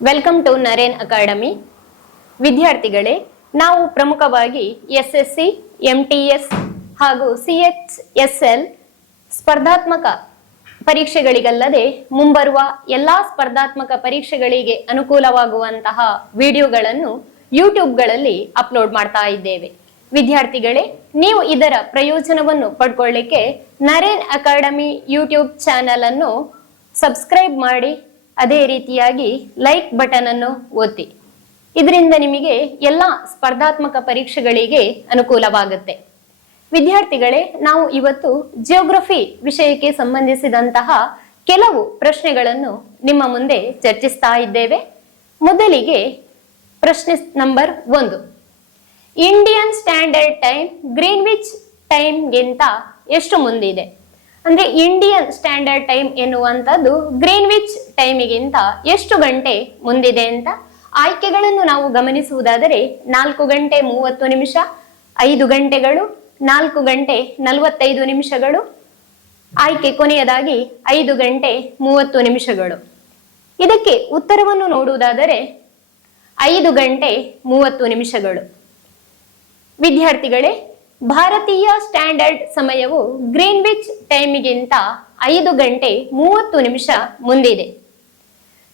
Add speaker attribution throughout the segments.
Speaker 1: Welcome to Naren academy ವಿದ್ಯಾರ್ಥಿಗಳೇ, ನಾವು ಪ್ರಮುಖವಾಗಿ S S C M T S ಹಾಗೂ ಸಿ ಎಚ್ ಎಸ್ ಎಲ್ ಸ್ಪರ್ಧಾತ್ಮಕ ಪರೀಕ್ಷೆಗಳಿಗಲ್ಲದೆ ಮುಂಬರುವ ಎಲ್ಲ ಸ್ಪರ್ಧಾತ್ಮಕ ಪರೀಕ್ಷೆಗಳಿಗೆ ಅನುಕೂಲವಾಗುವಂತಹ ವಿಡಿಯೋಗಳನ್ನು ಯೂಟ್ಯೂಬ್ಗಳಲ್ಲಿ ಅಪ್ಲೋಡ್ ಮಾಡ್ತಾ ಇದ್ದೇವೆ. ವಿದ್ಯಾರ್ಥಿಗಳೇ, ನೀವು ಇದರ ಪ್ರಯೋಜನವನ್ನು ಪಡ್ಕೊಳ್ಳಿಕ್ಕೆ ನರೇನ್ ಅಕಾಡೆಮಿ ಯೂಟ್ಯೂಬ್ ಚಾನಲ್ ಅನ್ನು ಸಬ್ಸ್ಕ್ರೈಬ್ ಮಾಡಿ ಅದೇ ರೀತಿಯಾಗಿ ಲೈಕ್ ಬಟನ್ ಅನ್ನು ಒತ್ತಿ. ಇದರಿಂದ ನಿಮಗೆ ಎಲ್ಲ ಸ್ಪರ್ಧಾತ್ಮಕ ಪರೀಕ್ಷೆಗಳಿಗೆ ಅನುಕೂಲವಾಗುತ್ತೆ. ವಿದ್ಯಾರ್ಥಿಗಳೇ, ನಾವು ಇವತ್ತು ಜಿಯೋಗ್ರಫಿ ವಿಷಯಕ್ಕೆ ಸಂಬಂಧಿಸಿದಂತಹ ಕೆಲವು ಪ್ರಶ್ನೆಗಳನ್ನು ನಿಮ್ಮ ಮುಂದೆ ಚರ್ಚಿಸ್ತಾ ಇದ್ದೇವೆ. ಮೊದಲಿಗೆ ಪ್ರಶ್ನೆ ನಂಬರ್ ಒಂದು. ಇಂಡಿಯನ್ ಸ್ಟ್ಯಾಂಡರ್ಡ್ ಟೈಮ್ ಗ್ರೀನ್ವಿಚ್ ಟೈಮ್ಗಿಂತ ಎಷ್ಟು ಮುಂದಿದೆ? ಅಂದ್ರೆ ಇಂಡಿಯನ್ ಸ್ಟ್ಯಾಂಡರ್ಡ್ ಟೈಮ್ ಎನ್ನುವಂಥದ್ದು ಗ್ರೀನ್ವಿಚ್ ಟೈಮಿಗಿಂತ ಎಷ್ಟು ಗಂಟೆ ಮುಂದಿದೆ ಅಂತ ಆಯ್ಕೆಗಳನ್ನು ನಾವು ಗಮನಿಸುವುದಾದರೆ ನಾಲ್ಕು ಗಂಟೆ ಮೂವತ್ತು ನಿಮಿಷ, ಐದು ಗಂಟೆಗಳು, ನಾಲ್ಕು ಗಂಟೆ ನಲವತ್ತೈದು ನಿಮಿಷಗಳು, ಆಯ್ಕೆ ಕೊನೆಯದಾಗಿ ಐದು ಗಂಟೆ ಮೂವತ್ತು ನಿಮಿಷಗಳು. ಇದಕ್ಕೆ ಉತ್ತರವನ್ನು ನೋಡುವುದಾದರೆ ಐದು ಗಂಟೆ ಮೂವತ್ತು ನಿಮಿಷಗಳು. ವಿದ್ಯಾರ್ಥಿಗಳೇ ಭಾರತೀಯ ಸ್ಟ್ಯಾಂಡರ್ಡ್ ಸಮಯವು ಗ್ರೀನ್ವಿಚ್ ಟೈಮಿಗಿಂತ ಐದು ಗಂಟೆ ಮೂವತ್ತು ನಿಮಿಷ ಮುಂದಿದೆ.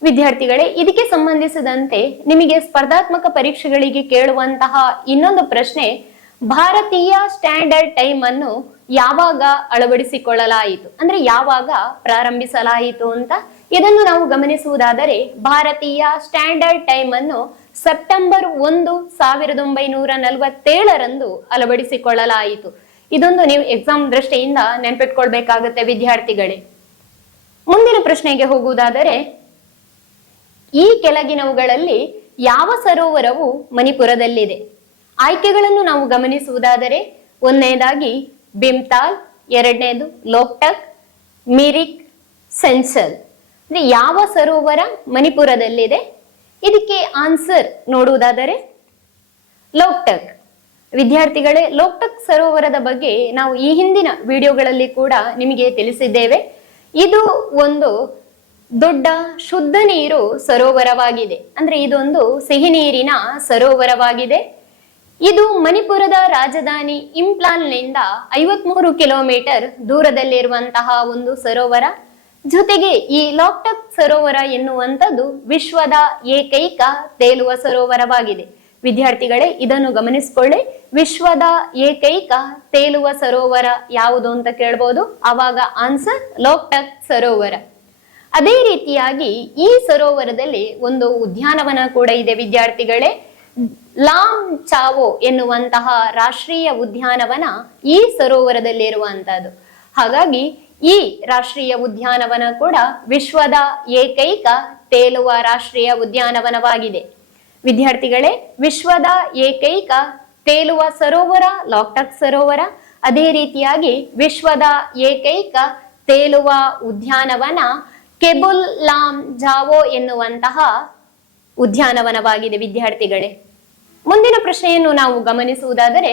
Speaker 1: ವಿದ್ಯಾರ್ಥಿಗಳೇ, ಇದಕ್ಕೆ ಸಂಬಂಧಿಸಿದಂತೆ ನಿಮಗೆ ಸ್ಪರ್ಧಾತ್ಮಕ ಪರೀಕ್ಷೆಗಳಿಗೆ ಕೇಳುವಂತಹ ಇನ್ನೊಂದು ಪ್ರಶ್ನೆ, ಭಾರತೀಯ ಸ್ಟ್ಯಾಂಡರ್ಡ್ ಟೈಮ್ ಅನ್ನು ಯಾವಾಗ ಅಳವಡಿಸಿಕೊಳ್ಳಲಾಯಿತು? ಅಂದ್ರೆ ಯಾವಾಗ ಪ್ರಾರಂಭಿಸಲಾಯಿತು ಅಂತ ಇದನ್ನು ನಾವು ಗಮನಿಸುವುದಾದರೆ, ಭಾರತೀಯ ಸ್ಟ್ಯಾಂಡರ್ಡ್ ಟೈಮ್ ಅನ್ನು ಸೆಪ್ಟೆಂಬರ್ ಒಂದು ಸಾವಿರದ ಒಂಬೈನೂರ ನಲವತ್ತೇಳರಂದು ಅಳವಡಿಸಿಕೊಳ್ಳಲಾಯಿತು. ಇದೊಂದು ನೀವು ಎಕ್ಸಾಮ್ ದೃಷ್ಟಿಯಿಂದ ನೆನ್ಪಿಟ್ಕೊಳ್ಬೇಕಾಗತ್ತೆ ವಿದ್ಯಾರ್ಥಿಗಳೇ. ಮುಂದಿನ ಪ್ರಶ್ನೆಗೆ ಹೋಗುವುದಾದರೆ, ಈ ಕೆಳಗಿನವುಗಳಲ್ಲಿ ಯಾವ ಸರೋವರವು ಮಣಿಪುರದಲ್ಲಿದೆ? ಆಯ್ಕೆಗಳನ್ನು ನಾವು ಗಮನಿಸುವುದಾದರೆ, ಒಂದನೇದಾಗಿ ಬಿಮ್ತಾಲ್ ಎರಡನೇದು ಲೋಕ್ಟಕ್ ಮಿರಿಕ್ ಸೆನ್ಸಲ್ ಯಾವ ಸರೋವರ ಮಣಿಪುರದಲ್ಲಿದೆ? ಇದಕ್ಕೆ ಆನ್ಸರ್ ನೋಡುವುದಾದರೆ ಲೋಕ್ಟಕ್ ವಿದ್ಯಾರ್ಥಿಗಳೇ ಲೋಕ್ಟಕ್ ಸರೋವರದ ಬಗ್ಗೆ ನಾವು ಈ ಹಿಂದಿನ ವಿಡಿಯೋಗಳಲ್ಲಿ ಕೂಡ ನಿಮಗೆ ತಿಳಿಸಿದ್ದೇವೆ. ಇದು ಒಂದು ದೊಡ್ಡ ಶುದ್ಧ ನೀರು ಸರೋವರವಾಗಿದೆ. ಅಂದ್ರೆ ಇದೊಂದು ಸಿಹಿ ನೀರಿನ ಸರೋವರವಾಗಿದೆ. ಇದು ಮಣಿಪುರದ ರಾಜಧಾನಿ ಇಂಪ್ಲಾಲ್ನಿಂದ ಐವತ್ಮೂರು ಕಿಲೋಮೀಟರ್ ದೂರದಲ್ಲಿರುವಂತಹ ಒಂದು ಸರೋವರ. ಜೊತೆಗೆ ಈ ಲಾಕ್ಟಕ್ ಸರೋವರ ಎನ್ನುವಂಥದ್ದು ವಿಶ್ವದ ಏಕೈಕ ತೇಲುವ ಸರೋವರವಾಗಿದೆ. ವಿದ್ಯಾರ್ಥಿಗಳೇ, ಇದನ್ನು ಗಮನಿಸಿಕೊಳ್ಳಿ. ವಿಶ್ವದ ಏಕೈಕ ತೇಲುವ ಸರೋವರ ಯಾವುದು ಅಂತ ಕೇಳ್ಬೋದು? ಅವಾಗ ಆನ್ಸರ್ ಲೋಕ್ಟಕ್ ಸರೋವರ. ಅದೇ ರೀತಿಯಾಗಿ ಈ ಸರೋವರದಲ್ಲಿ ಒಂದು ಉದ್ಯಾನವನ ಕೂಡ ಇದೆ ವಿದ್ಯಾರ್ಥಿಗಳೇ. ಲಾಂಗ್ ಚಾವೋ ಎನ್ನುವಂತಹ ರಾಷ್ಟ್ರೀಯ ಉದ್ಯಾನವನ ಈ ಸರೋವರದಲ್ಲಿರುವಂತಹದ್ದು ಹಾಗಾಗಿ ಈ ರಾಷ್ಟ್ರೀಯ ಉದ್ಯಾನವನ ಕೂಡ ವಿಶ್ವದ ಏಕೈಕ ತೇಲುವ ರಾಷ್ಟ್ರೀಯ ಉದ್ಯಾನವನವಾಗಿದೆ. ವಿದ್ಯಾರ್ಥಿಗಳೇ, ವಿಶ್ವದ ಏಕೈಕ ತೇಲುವ ಸರೋವರ, ಲಾಕ್ಟಕ್ ಸರೋವರ, ಅದೇ ರೀತಿಯಾಗಿ ವಿಶ್ವದ ಏಕೈಕ ತೇಲುವ ಉದ್ಯಾನವನ ಕೆಬುಲ್ ಲಾಮ್ ಜಾವೋ ಎನ್ನುವಂತಹ ಉದ್ಯಾನವನವಾಗಿದೆ ವಿದ್ಯಾರ್ಥಿಗಳೇ. ಮುಂದಿನ ಪ್ರಶ್ನೆಯನ್ನು ನಾವು ಗಮನಿಸುವುದಾದರೆ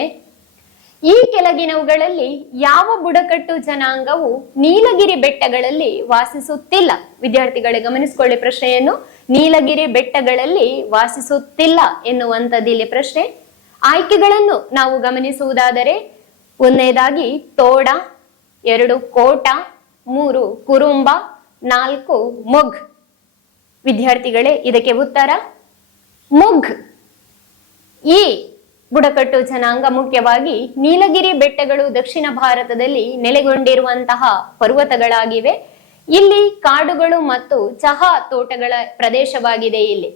Speaker 1: ಈ ಕೆಳಗಿನವುಗಳಲ್ಲಿ ಯಾವ ಬುಡಕಟ್ಟು ಜನಾಂಗವು ನೀಲಗಿರಿ ಬೆಟ್ಟಗಳಲ್ಲಿ ವಾಸಿಸುತ್ತಿಲ್ಲ? ವಿದ್ಯಾರ್ಥಿಗಳೇ ಗಮನಿಸಿಕೊಳ್ಳಿ ಪ್ರಶ್ನೆಯನ್ನು. ನೀಲಗಿರಿ ಬೆಟ್ಟಗಳಲ್ಲಿ ವಾಸಿಸುತ್ತಿಲ್ಲ ಎನ್ನುವಂಥದ್ದು ಇಲ್ಲಿ ಪ್ರಶ್ನೆ. ಆಯ್ಕೆಗಳನ್ನು ನಾವು ಗಮನಿಸುವುದಾದರೆ, ಒಂದನೇದಾಗಿ ತೋಡ, ಎರಡು ಕೋಟ, ಮೂರು ಕುರುಂಬ, ನಾಲ್ಕು ಮೊಗ್. ವಿದ್ಯಾರ್ಥಿಗಳೇ, ಇದಕ್ಕೆ ಉತ್ತರ, ಮೊಗ್. ಈ ಬುಡಕಟ್ಟು ಜನಾಂಗ ಮುಖ್ಯವಾಗಿ ನೀಲಗಿರಿ ಬೆಟ್ಟಗಳು ದಕ್ಷಿಣ ಭಾರತದಲ್ಲಿ ನೆಲೆಗೊಂಡಿರುವಂತಹ ಪರ್ವತಗಳಾಗಿವೆ. ಇಲ್ಲಿ ಕಾಡುಗಳು ಮತ್ತು ಚಹಾ ತೋಟಗಳ ಪ್ರದೇಶವಾಗಿದೆ ಇಲ್ಲಿ.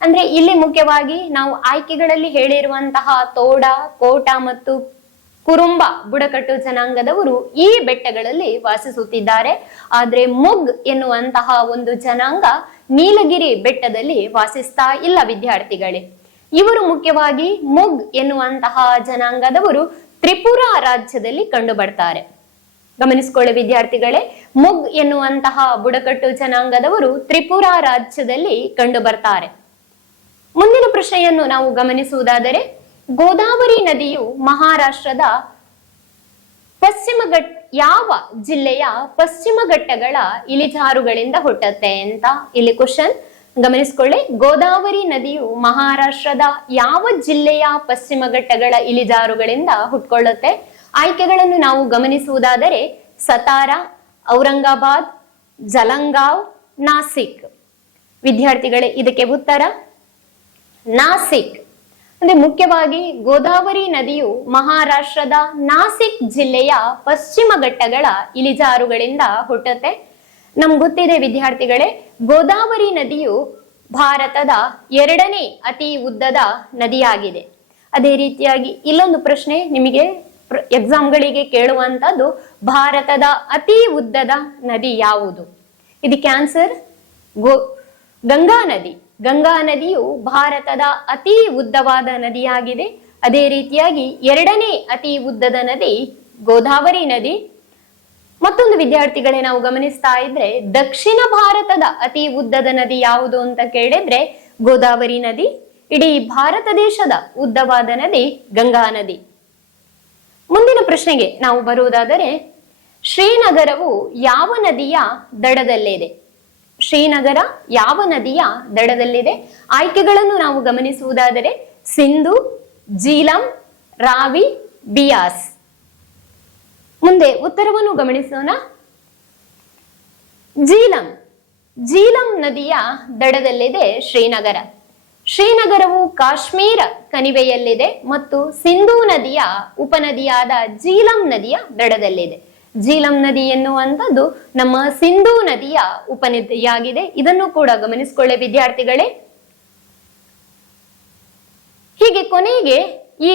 Speaker 1: ಅಂದ್ರೆ ಇಲ್ಲಿ ಮುಖ್ಯವಾಗಿ ನಾವು ಆಯ್ಕೆಗಳಲ್ಲಿ ಹೇಳಿರುವಂತಹ ತೋಡ, ಕೋಟ ಮತ್ತು ಕುರುಂಬ ಬುಡಕಟ್ಟು ಜನಾಂಗದವರು ಈ ಬೆಟ್ಟಗಳಲ್ಲಿ ವಾಸಿಸುತ್ತಿದ್ದಾರೆ. ಆದ್ರೆ ಮುಗ್ ಎನ್ನುವಂತಹ ಒಂದು ಜನಾಂಗ ನೀಲಗಿರಿ ಬೆಟ್ಟದಲ್ಲಿ ವಾಸಿಸ್ತಾ ಇಲ್ಲ ವಿದ್ಯಾರ್ಥಿಗಳೇ. ಇವರು ಮುಖ್ಯವಾಗಿ ಮುಗ್ ಎನ್ನುವಂತಹ ಜನಾಂಗದವರು ತ್ರಿಪುರ ರಾಜ್ಯದಲ್ಲಿ ಕಂಡು ಬರ್ತಾರೆ ಗಮನಿಸಿಕೊಳ್ಳಿ ವಿದ್ಯಾರ್ಥಿಗಳೇ, ಮುಗ್ ಎನ್ನುವಂತಹ ಬುಡಕಟ್ಟು ಜನಾಂಗದವರು ತ್ರಿಪುರ ರಾಜ್ಯದಲ್ಲಿ ಕಂಡು ಬರ್ತಾರೆ ಮುಂದಿನ ಪ್ರಶ್ನೆಯನ್ನು ನಾವು ಗಮನಿಸುವುದಾದರೆ, ಗೋದಾವರಿ ನದಿಯು ಮಹಾರಾಷ್ಟ್ರದ ಪಶ್ಚಿಮ ಘಟ್ ಯಾವ ಜಿಲ್ಲೆಯ ಪಶ್ಚಿಮ ಘಟ್ಟಗಳ ಇಳಿಜಾರುಗಳಿಂದ ಹುಟ್ಟತ್ತೆ ಅಂತ ಇಲ್ಲಿ ಕ್ವಶನ್ ಗಮನಿಸಿಕೊಳ್ಳಿ. ಗೋದಾವರಿ ನದಿಯು ಮಹಾರಾಷ್ಟ್ರದ ಯಾವ ಜಿಲ್ಲೆಯ ಪಶ್ಚಿಮ ಘಟ್ಟಗಳ ಇಳಿಜಾರುಗಳಿಂದ ಹುಟ್ಕೊಳ್ಳುತ್ತೆ? ಆಯ್ಕೆಗಳನ್ನು ನಾವು ಗಮನಿಸುವುದಾದರೆ ಸತಾರಾ, ಔರಂಗಾಬಾದ್, ಜಲಂಗಾವ್, ನಾಸಿಕ್. ವಿದ್ಯಾರ್ಥಿಗಳೇ, ಇದಕ್ಕೆ ಉತ್ತರ ನಾಸಿಕ್. ಅಂದ್ರೆ ಮುಖ್ಯವಾಗಿ ಗೋದಾವರಿ ನದಿಯು ಮಹಾರಾಷ್ಟ್ರದ ನಾಸಿಕ್ ಜಿಲ್ಲೆಯ ಪಶ್ಚಿಮ ಘಟ್ಟಗಳ ಇಳಿಜಾರುಗಳಿಂದ ಹುಟ್ಟುತ್ತೆ. ನಮ್ಗೆ ಗೊತ್ತಿದೆ ವಿದ್ಯಾರ್ಥಿಗಳೇ, ಗೋದಾವರಿ ನದಿಯು ಭಾರತದ ಎರಡನೇ ಅತಿ ಉದ್ದದ ನದಿಯಾಗಿದೆ. ಅದೇ ರೀತಿಯಾಗಿ ಇಲ್ಲೊಂದು ಪ್ರಶ್ನೆ ನಿಮಗೆ ಎಕ್ಸಾಮ್ಗಳಿಗೆ ಕೇಳುವಂತದ್ದು, ಭಾರತದ ಅತಿ ಉದ್ದದ ನದಿ ಯಾವುದು? ಇದಕ್ಕೆ ಆನ್ಸರ್ ಗೋ, ಗಂಗಾ ನದಿ. ಗಂಗಾ ನದಿಯು ಭಾರತದ ಅತಿ ಉದ್ದವಾದ ನದಿಯಾಗಿದೆ. ಅದೇ ರೀತಿಯಾಗಿ ಎರಡನೇ ಅತಿ ಉದ್ದದ ನದಿ ಗೋದಾವರಿ ನದಿ. ಮತ್ತೊಂದು ವಿದ್ಯಾರ್ಥಿಗಳೇ ನಾವು ಗಮನಿಸ್ತಾ ಇದ್ರೆ ದಕ್ಷಿಣ ಭಾರತದ ಅತಿ ಉದ್ದದ ನದಿ ಯಾವುದು ಅಂತ ಕೇಳಿದ್ರೆ ಗೋದಾವರಿ ನದಿ, ಇಡೀ ಭಾರತ ದೇಶದ ಉದ್ದವಾದ ನದಿ ಗಂಗಾ ನದಿ. ಮುಂದಿನ ಪ್ರಶ್ನೆಗೆ ನಾವು ಬರುವುದಾದರೆ, ಶ್ರೀನಗರವು ಯಾವ ನದಿಯ ದಡದಲ್ಲಿದೆ? ಶ್ರೀನಗರ ಯಾವ ನದಿಯ ದಡದಲ್ಲಿದೆ? ಆಯ್ಕೆಗಳನ್ನು ನಾವು ಗಮನಿಸುವುದಾದರೆ, ಸಿಂಧು, ಜೀಲಂ, ರಾವಿ, ಬಿಯಾಸ್. ಮುಂದೆ ಉತ್ತರವನ್ನು ಗಮನಿಸೋಣ. ಜೀಲಂ. ಜೀಲಂ ನದಿಯ ದಡದಲ್ಲಿದೆ ಶ್ರೀನಗರ. ಶ್ರೀನಗರವು ಕಾಶ್ಮೀರ ಕಣಿವೆಯಲ್ಲಿದೆ ಮತ್ತು ಸಿಂಧೂ ನದಿಯ ಉಪನದಿಯಾದ ಜೀಲಂ ನದಿಯ ದಡದಲ್ಲಿದೆ. ಜೀಲಂ ನದಿ ಎನ್ನುವಂಥದ್ದು ನಮ್ಮ ಸಿಂಧೂ ನದಿಯ ಉಪನದಿಯಾಗಿದೆ. ಇದನ್ನು ಕೂಡ ಗಮನಿಸಿಕೊಳ್ಳೆ ವಿದ್ಯಾರ್ಥಿಗಳೇ. ಹೀಗೆ ಕೊನೆಗೆ ಈ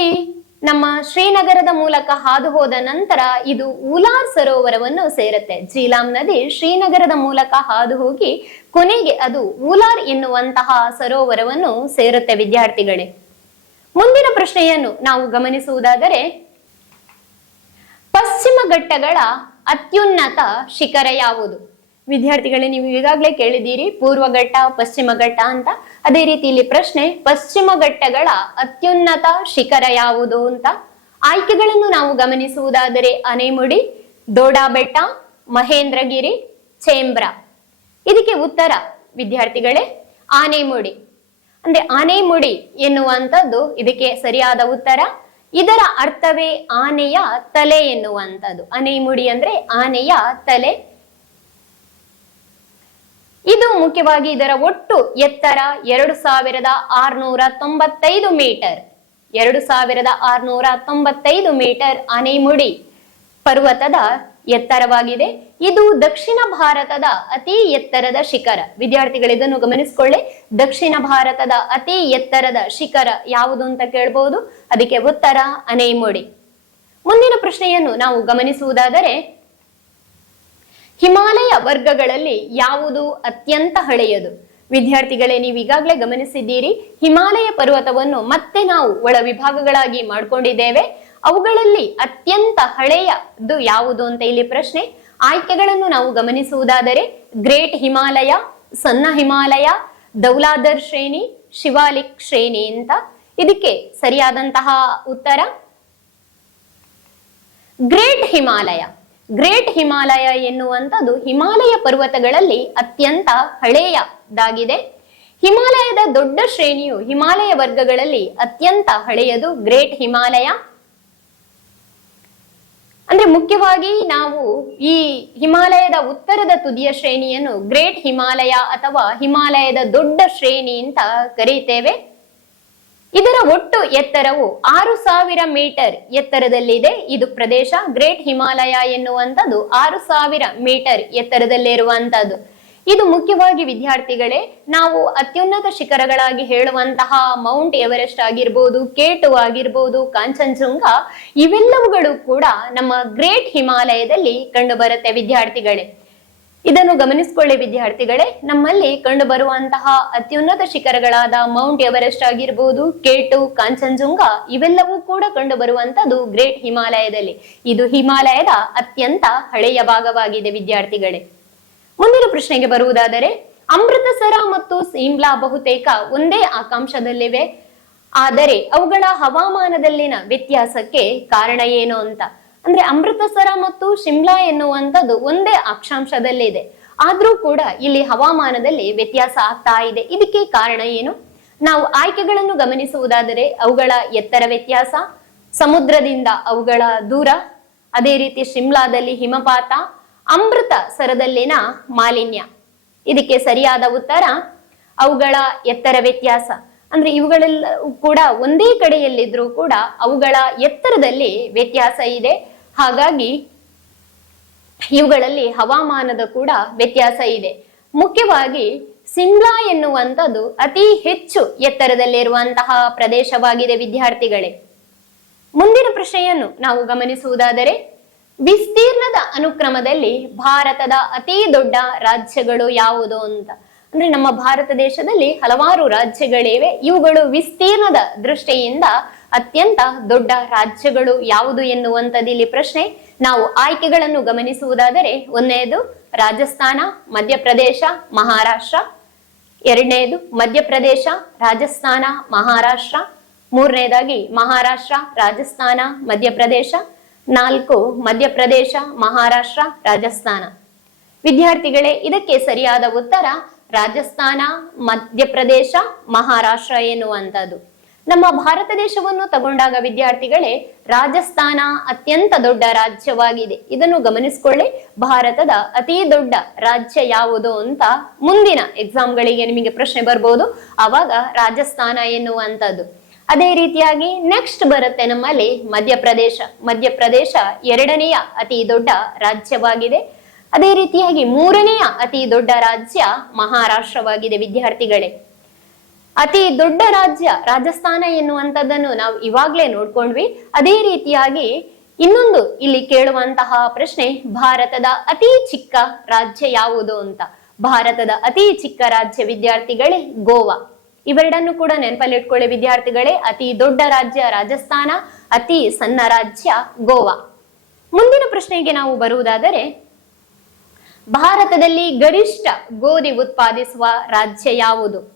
Speaker 1: ನಮ್ಮ ಶ್ರೀನಗರದ ಮೂಲಕ ಹಾದು ಹೋದ ನಂತರ ಇದು ಉಲಾರ್ ಸರೋವರವನ್ನು ಸೇರುತ್ತೆ. ಜೀಲಾಂ ನದಿ ಶ್ರೀನಗರದ ಮೂಲಕ ಹಾದು ಹೋಗಿ ಕೊನೆಗೆ ಅದು ಉಲಾರ್ ಎನ್ನುವಂತಹ ಸರೋವರವನ್ನು ಸೇರುತ್ತೆ ವಿದ್ಯಾರ್ಥಿಗಳೇ. ಮುಂದಿನ ಪ್ರಶ್ನೆಯನ್ನು ನಾವು ಗಮನಿಸುವುದಾದರೆ, ಪಶ್ಚಿಮ ಘಟ್ಟಗಳ ಅತ್ಯುನ್ನತ ಶಿಖರ ಯಾವುದು? ವಿದ್ಯಾರ್ಥಿಗಳೇ, ನೀವು ಈಗಾಗಲೇ ಕೇಳಿದ್ದೀರಿ, ಪೂರ್ವ ಘಟ್ಟ, ಪಶ್ಚಿಮ ಘಟ್ಟ ಅಂತ. ಅದೇ ರೀತಿ ಇಲ್ಲಿ ಪ್ರಶ್ನೆ, ಪಶ್ಚಿಮ ಘಟ್ಟಗಳ ಅತ್ಯುನ್ನತ ಶಿಖರ ಯಾವುದು ಅಂತ. ಆಯ್ಕೆಗಳನ್ನು ನಾವು ಗಮನಿಸುವುದಾದರೆ ಅನೆಮುಡಿ ದೋಡಾ ಬೆಟ್ಟ ಮಹೇಂದ್ರಗಿರಿ, ಚೇಂಬ್ರ. ಇದಕ್ಕೆ ಉತ್ತರ ವಿದ್ಯಾರ್ಥಿಗಳೇ, ಆನೆಮುಡಿ. ಅಂದ್ರೆ ಆನೆಮುಡಿ ಎನ್ನುವಂಥದ್ದು ಇದಕ್ಕೆ ಸರಿಯಾದ ಉತ್ತರ. ಇದರ ಅರ್ಥವೇ ಆನೆಯ ತಲೆ ಎನ್ನುವಂಥದ್ದು. ಆನೆಮುಡಿ ಅಂದ್ರೆ ಆನೆಯ ತಲೆ. ಇದು ಮುಖ್ಯವಾಗಿ ಇದರ ಒಟ್ಟು ಎತ್ತರ ಎರಡು ಸಾವಿರದ ಆರ್ನೂರ ತೊಂಬತ್ತೈದು ಮೀಟರ್. ಎರಡು ಸಾವಿರದ ಆರ್ನೂರ ತೊಂಬತ್ತೈದು ಮೀಟರ್ ಅನೆಮುಡಿ ಪರ್ವತದ ಎತ್ತರವಾಗಿದೆ. ಇದು ದಕ್ಷಿಣ ಭಾರತದ ಅತಿ ಎತ್ತರದ ಶಿಖರ. ವಿದ್ಯಾರ್ಥಿಗಳು ಇದನ್ನು ಗಮನಿಸಿಕೊಳ್ಳಿ. ದಕ್ಷಿಣ ಭಾರತದ ಅತಿ ಎತ್ತರದ ಶಿಖರ ಯಾವುದು ಅಂತ ಕೇಳಬಹುದು ಅದಕ್ಕೆ ಉತ್ತರ ಅನೈಮುಡಿ ಮುಂದಿನ ಪ್ರಶ್ನೆಯನ್ನು ನಾವು ಗಮನಿಸುವುದಾದರೆ ಹಿಮಾಲಯ ವರ್ಗಗಳಲ್ಲಿ ಯಾವುದು ಅತ್ಯಂತ ಹಳೆಯದು? ವಿದ್ಯಾರ್ಥಿಗಳೇ, ನೀವು ಈಗಾಗಲೇ ಗಮನಿಸಿದ್ದೀರಿ, ಹಿಮಾಲಯ ಪರ್ವತವನ್ನು ಮತ್ತೆ ನಾವು ಒಳ ವಿಭಾಗಗಳಾಗಿ ಮಾಡಿಕೊಂಡಿದ್ದೇವೆ. ಅವುಗಳಲ್ಲಿ ಅತ್ಯಂತ ಹಳೆಯದು ಯಾವುದು ಅಂತ ಇಲ್ಲಿ ಪ್ರಶ್ನೆ. ಆಯ್ಕೆಗಳನ್ನು ನಾವು ಗಮನಿಸುವುದಾದರೆ, ಗ್ರೇಟ್ ಹಿಮಾಲಯ, ಸಣ್ಣ ಹಿಮಾಲಯ ದೌಲಾದರ್ ಶ್ರೇಣಿ, ಶಿವಾಲಿಕ್ ಶ್ರೇಣಿ ಅಂತ. ಇದಕ್ಕೆ ಸರಿಯಾದಂತಹ ಉತ್ತರ? ಗ್ರೇಟ್ ಹಿಮಾಲಯ. ಗ್ರೇಟ್ ಹಿಮಾಲಯ ಎನ್ನುವಂಥದ್ದು ಹಿಮಾಲಯ ಪರ್ವತಗಳಲ್ಲಿ ಅತ್ಯಂತ ಹಳೆಯದಾಗಿದೆ. ಹಿಮಾಲಯದ ದೊಡ್ಡ ಶ್ರೇಣಿಯು ಹಿಮಾಲಯ ವರ್ಗಗಳಲ್ಲಿ ಅತ್ಯಂತ ಹಳೆಯದು, ಗ್ರೇಟ್ ಹಿಮಾಲಯ. ಅಂದ್ರೆ ಮುಖ್ಯವಾಗಿ ನಾವು ಈ ಹಿಮಾಲಯದ ಉತ್ತರದ ತುದಿಯ ಶ್ರೇಣಿಯನ್ನು ಗ್ರೇಟ್ ಹಿಮಾಲಯ ಅಥವಾ ಹಿಮಾಲಯದ ದೊಡ್ಡ ಶ್ರೇಣಿ ಅಂತ ಕರೀತೇವೆ. ಇದರ ಒಟ್ಟು ಎತ್ತರವು ಆರು ಸಾವಿರ ಮೀಟರ್ ಎತ್ತರದಲ್ಲಿದೆ. ಇದು ಪ್ರದೇಶ ಗ್ರೇಟ್ ಹಿಮಾಲಯ ಎನ್ನುವಂಥದ್ದು. ಆರು ಸಾವಿರ ಮೀಟರ್ ಎತ್ತರದಲ್ಲಿರುವಂಥದ್ದು. ಇದು ಮುಖ್ಯವಾಗಿ ವಿದ್ಯಾರ್ಥಿಗಳೇ, ನಾವು ಅತ್ಯುನ್ನತ ಶಿಖರಗಳಾಗಿ ಹೇಳುವಂತಹ ಮೌಂಟ್ ಎವರೆಸ್ಟ್ ಆಗಿರ್ಬೋದು, ಕೇಟು ಆಗಿರ್ಬೋದು, ಕಾಂಚನಜುಂಗ, ಇವೆಲ್ಲವುಗಳು ಕೂಡ ನಮ್ಮ ಗ್ರೇಟ್ ಹಿಮಾಲಯದಲ್ಲಿ ಕಂಡುಬರುತ್ತೆ ವಿದ್ಯಾರ್ಥಿಗಳೇ. ಇದನ್ನು ಗಮನಿಸಿಕೊಳ್ಳಿ ವಿದ್ಯಾರ್ಥಿಗಳೇ. ನಮ್ಮಲ್ಲಿ ಕಂಡು ಬರುವಂತಹ ಅತ್ಯುನ್ನತ ಶಿಖರಗಳಾದ ಮೌಂಟ್ ಎವರೆಸ್ಟ್ ಆಗಿರ್ಬೋದು, ಕೇಟು, ಕಾಂಚನ್ಜುಂಗ, ಇವೆಲ್ಲವೂ ಕೂಡ ಕಂಡು ಬರುವಂತದ್ದು ಗ್ರೇಟ್ ಹಿಮಾಲಯದಲ್ಲಿ. ಇದು ಹಿಮಾಲಯದ ಅತ್ಯಂತ ಹಳೆಯ ಭಾಗವಾಗಿದೆ ವಿದ್ಯಾರ್ಥಿಗಳೇ. ಮುಂದಿನ ಪ್ರಶ್ನೆಗೆ ಬರುವುದಾದರೆ, ಅಮೃತಸರ ಮತ್ತು ಸಿಮ್ಲಾ ಬಹುತೇಕ ಒಂದೇ ಆಕಾಂಕ್ಷದಲ್ಲಿವೆ. ಆದರೆ ಅವುಗಳ ಹವಾಮಾನದಲ್ಲಿನ ವ್ಯತ್ಯಾಸಕ್ಕೆ ಕಾರಣ ಏನು ಅಂತ? ಅಂದ್ರೆ ಅಮೃತಸರ ಮತ್ತು ಶಿಮ್ಲಾ ಎನ್ನುವಂಥದ್ದು ಒಂದೇ ಅಕ್ಷಾಂಶದಲ್ಲಿದೆ ಆದ್ರೂ ಕೂಡ ಇಲ್ಲಿ ಹವಾಮಾನದಲ್ಲಿ ವ್ಯತ್ಯಾಸ ಆಗ್ತಾ ಇದೆ. ಇದಕ್ಕೆ ಕಾರಣ ಏನು? ನಾವು ಆಯ್ಕೆಗಳನ್ನು ಗಮನಿಸುವುದಾದರೆ ಅವುಗಳ ಎತ್ತರ ವ್ಯತ್ಯಾಸ, ಸಮುದ್ರದಿಂದ ಅವುಗಳ ದೂರ, ಅದೇ ರೀತಿ ಶಿಮ್ಲಾದಲ್ಲಿ ಹಿಮಪಾತ ಅಮೃತ ಸರದಲ್ಲಿನ ಮಾಲಿನ್ಯ. ಇದಕ್ಕೆ ಸರಿಯಾದ ಉತ್ತರ ಅವುಗಳ ಎತ್ತರ ವ್ಯತ್ಯಾಸ. ಅಂದ್ರೆ ಇವುಗಳೆಲ್ಲ ಕೂಡ ಒಂದೇ ಕಡೆಯಲ್ಲಿದ್ರೂ ಕೂಡ ಅವುಗಳ ಎತ್ತರದಲ್ಲಿ ವ್ಯತ್ಯಾಸ ಇದೆ. ಹಾಗಾಗಿ ಇವುಗಳಲ್ಲಿ ಹವಾಮಾನದ ಕೂಡ ವ್ಯತ್ಯಾಸ ಇದೆ. ಮುಖ್ಯವಾಗಿ ಸಿಮ್ಲಾ ಎನ್ನುವಂಥದ್ದು ಅತಿ ಹೆಚ್ಚು ಎತ್ತರದಲ್ಲಿರುವಂತಹ ಪ್ರದೇಶವಾಗಿದೆ ವಿದ್ಯಾರ್ಥಿಗಳೇ. ಮುಂದಿನ ಪ್ರಶ್ನೆಯನ್ನು ನಾವು ಗಮನಿಸುವುದಾದರೆ, ವಿಸ್ತೀರ್ಣದ ಅನುಕ್ರಮದಲ್ಲಿ ಭಾರತದ ಅತಿ ದೊಡ್ಡ ರಾಜ್ಯಗಳು ಯಾವುದು ಅಂತ. ಅಂದ್ರೆ ನಮ್ಮ ಭಾರತ ದೇಶದಲ್ಲಿ ಹಲವಾರು ರಾಜ್ಯಗಳಿವೆ, ಇವುಗಳು ವಿಸ್ತೀರ್ಣದ ದೃಷ್ಟಿಯಿಂದ ಅತ್ಯಂತ ದೊಡ್ಡ ರಾಜ್ಯಗಳು ಯಾವುದು ಎನ್ನುವಂಥದ್ದು ಇಲ್ಲಿ ಪ್ರಶ್ನೆ, ನಾವು ಆಯ್ಕೆಗಳನ್ನು ಗಮನಿಸುವುದಾದರೆ ಒಂದನೆಯದು ರಾಜಸ್ಥಾನ, ಮಧ್ಯಪ್ರದೇಶ, ಮಹಾರಾಷ್ಟ್ರ. ಎರಡನೆಯದು ಮಧ್ಯಪ್ರದೇಶ, ರಾಜಸ್ಥಾನ, ಮಹಾರಾಷ್ಟ್ರ. ಮೂರನೇದಾಗಿ ಮಹಾರಾಷ್ಟ್ರ, ರಾಜಸ್ಥಾನ, ಮಧ್ಯಪ್ರದೇಶ. ನಾಲ್ಕು ಮಧ್ಯಪ್ರದೇಶ, ಮಹಾರಾಷ್ಟ್ರ, ರಾಜಸ್ಥಾನ. ವಿದ್ಯಾರ್ಥಿಗಳೇ, ಇದಕ್ಕೆ ಸರಿಯಾದ ಉತ್ತರ ರಾಜಸ್ಥಾನ, ಮಧ್ಯಪ್ರದೇಶ, ಮಹಾರಾಷ್ಟ್ರ ಎನ್ನುವಂಥದ್ದು. ನಮ್ಮ ಭಾರತ ದೇಶವನ್ನು ತಗೊಂಡಾಗ ವಿದ್ಯಾರ್ಥಿಗಳೇ ರಾಜಸ್ಥಾನ ಅತ್ಯಂತ ದೊಡ್ಡ ರಾಜ್ಯವಾಗಿದೆ. ಇದನ್ನು ಗಮನಿಸಿಕೊಳ್ಳಿ. ಭಾರತದ ಅತಿ ದೊಡ್ಡ ರಾಜ್ಯ ಯಾವುದು ಅಂತ ಮುಂದಿನ ಎಕ್ಸಾಮ್ಗಳಿಗೆ ನಿಮಗೆ ಪ್ರಶ್ನೆ ಬರ್ಬೋದು. ಆವಾಗ ರಾಜಸ್ಥಾನ ಎನ್ನುವಂಥದ್ದು. ಅದೇ ರೀತಿಯಾಗಿ ನೆಕ್ಸ್ಟ್ ಬರುತ್ತೆ ನಮ್ಮಲ್ಲಿ ಮಧ್ಯಪ್ರದೇಶ. ಮಧ್ಯಪ್ರದೇಶ ಎರಡನೆಯ ಅತಿ ದೊಡ್ಡ ರಾಜ್ಯವಾಗಿದೆ. ಅದೇ ರೀತಿಯಾಗಿ ಮೂರನೆಯ ಅತಿ ದೊಡ್ಡ ರಾಜ್ಯ ಮಹಾರಾಷ್ಟ್ರವಾಗಿದೆ, ವಿದ್ಯಾರ್ಥಿಗಳೇ. ಅತಿ ದೊಡ್ಡ ರಾಜ್ಯ, ರಾಜಸ್ಥಾನ ಎನ್ನುವಂಥದ್ದನ್ನು ನಾವು ಇವಾಗ್ಲೇ ನೋಡ್ಕೊಂಡ್ವಿ. ಅದೇ ರೀತಿಯಾಗಿ ಇನ್ನೊಂದು ಇಲ್ಲಿ ಕೇಳುವಂತಹ ಪ್ರಶ್ನೆ, ಭಾರತದ ಅತಿ ಚಿಕ್ಕ ರಾಜ್ಯ ಯಾವುದು ಅಂತ? ಭಾರತದ ಅತಿ ಚಿಕ್ಕ ರಾಜ್ಯ ವಿದ್ಯಾರ್ಥಿಗಳೇ ಗೋವಾ. ಇವೆರಡನ್ನು ಕೂಡ ನೆನಪಲ್ಲಿಟ್ಕೊಳ್ಳಿ ವಿದ್ಯಾರ್ಥಿಗಳೇ. ಅತಿ ದೊಡ್ಡ ರಾಜ್ಯ ರಾಜಸ್ಥಾನ, ಅತಿ ಸಣ್ಣ ರಾಜ್ಯ ಗೋವಾ. ಮುಂದಿನ ಪ್ರಶ್ನೆಗೆ ನಾವು ಬರುವುದಾದರೆ, ಭಾರತದಲ್ಲಿ ಗರಿಷ್ಠ ಗೋಧಿ ಉತ್ಪಾದಿಸುವ ರಾಜ್ಯ ಯಾವುದು?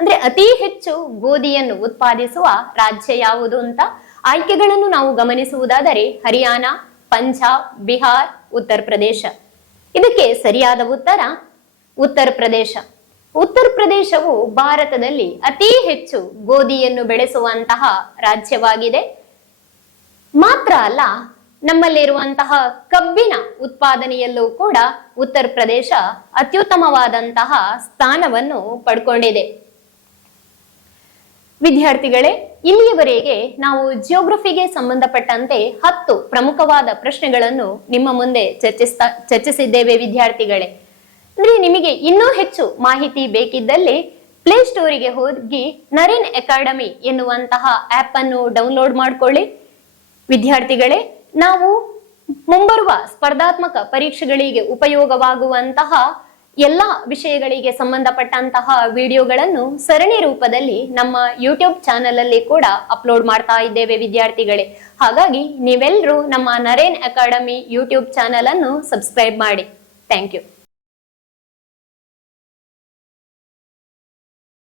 Speaker 1: ಅಂದ್ರೆ ಅತಿ ಹೆಚ್ಚು ಗೋಧಿಯನ್ನು ಉತ್ಪಾದಿಸುವ ರಾಜ್ಯ ಯಾವುದು ಅಂತ ಆಯ್ಕೆಗಳನ್ನು ನಾವು ಗಮನಿಸುವುದಾದರೆ ಹರಿಯಾಣ, ಪಂಜಾಬ್, ಬಿಹಾರ್, ಉತ್ತರ ಪ್ರದೇಶ. ಇದಕ್ಕೆ ಸರಿಯಾದ ಉತ್ತರ ಉತ್ತರ ಪ್ರದೇಶ. ಉತ್ತರ ಪ್ರದೇಶವು ಭಾರತದಲ್ಲಿ ಅತಿ ಹೆಚ್ಚು ಗೋಧಿಯನ್ನು ಬೆಳೆಸುವಂತಹ ರಾಜ್ಯವಾಗಿದೆ. ಮಾತ್ರ ಅಲ್ಲ, ನಮ್ಮಲ್ಲಿರುವಂತಹ ಕಬ್ಬಿನ ಉತ್ಪಾದನೆಯಲ್ಲೂ ಕೂಡ ಉತ್ತರ ಪ್ರದೇಶ ಅತ್ಯುತ್ತಮವಾದಂತಹ ಸ್ಥಾನವನ್ನು ಪಡ್ಕೊಂಡಿದೆ. ವಿದ್ಯಾರ್ಥಿಗಳೇ, ಇಲ್ಲಿಯವರೆಗೆ ನಾವು ಜಿಯೋಗ್ರಫಿಗೆ ಸಂಬಂಧಪಟ್ಟಂತೆ ಹತ್ತು ಪ್ರಮುಖವಾದ ಪ್ರಶ್ನೆಗಳನ್ನು ನಿಮ್ಮ ಮುಂದೆ ಚರ್ಚಿಸ್ತಾ, ಚರ್ಚಿಸಿದ್ದೇವೆ ವಿದ್ಯಾರ್ಥಿಗಳೇ. ಅಂದ್ರೆ ನಿಮಗೆ ಇನ್ನೂ ಹೆಚ್ಚು ಮಾಹಿತಿ ಬೇಕಿದ್ದಲ್ಲಿ ಪ್ಲೇ ಸ್ಟೋರಿಗೆ ಹೋಗಿ ನರೇನ್ ಅಕಾಡೆಮಿ ಎನ್ನುವಂತಹ ಆಪ್ ಅನ್ನು ಡೌನ್ಲೋಡ್ ಮಾಡಿಕೊಳ್ಳಿ. ವಿದ್ಯಾರ್ಥಿಗಳೇ, ನಾವು ಮುಂಬರುವ ಸ್ಪರ್ಧಾತ್ಮಕ ಪರೀಕ್ಷೆಗಳಿಗೆ ಉಪಯೋಗವಾಗುವಂತಹ ಎಲ್ಲ ವಿಷಯಗಳಿಗೆ ಸಂಬಂಧಪಟ್ಟಂತಹ ವಿಡಿಯೋಗಳನ್ನು ಸರಣಿ ರೂಪದಲ್ಲಿ ನಮ್ಮ ಯೂಟ್ಯೂಬ್ ಚಾನೆಲ್ ಅಲ್ಲಿ ಕೂಡ ಅಪ್ಲೋಡ್ ಮಾಡ್ತಾ ಇದ್ದೇವೆ ವಿದ್ಯಾರ್ಥಿಗಳೇ. ಹಾಗಾಗಿ ನೀವೆಲ್ಲರೂ ನಮ್ಮ ನರೇನ್ ಅಕಾಡೆಮಿ ಯೂಟ್ಯೂಬ್ ಚಾನೆಲ್ ಅನ್ನು ಸಬ್ಸ್ಕ್ರೈಬ್ ಮಾಡಿ. Thank you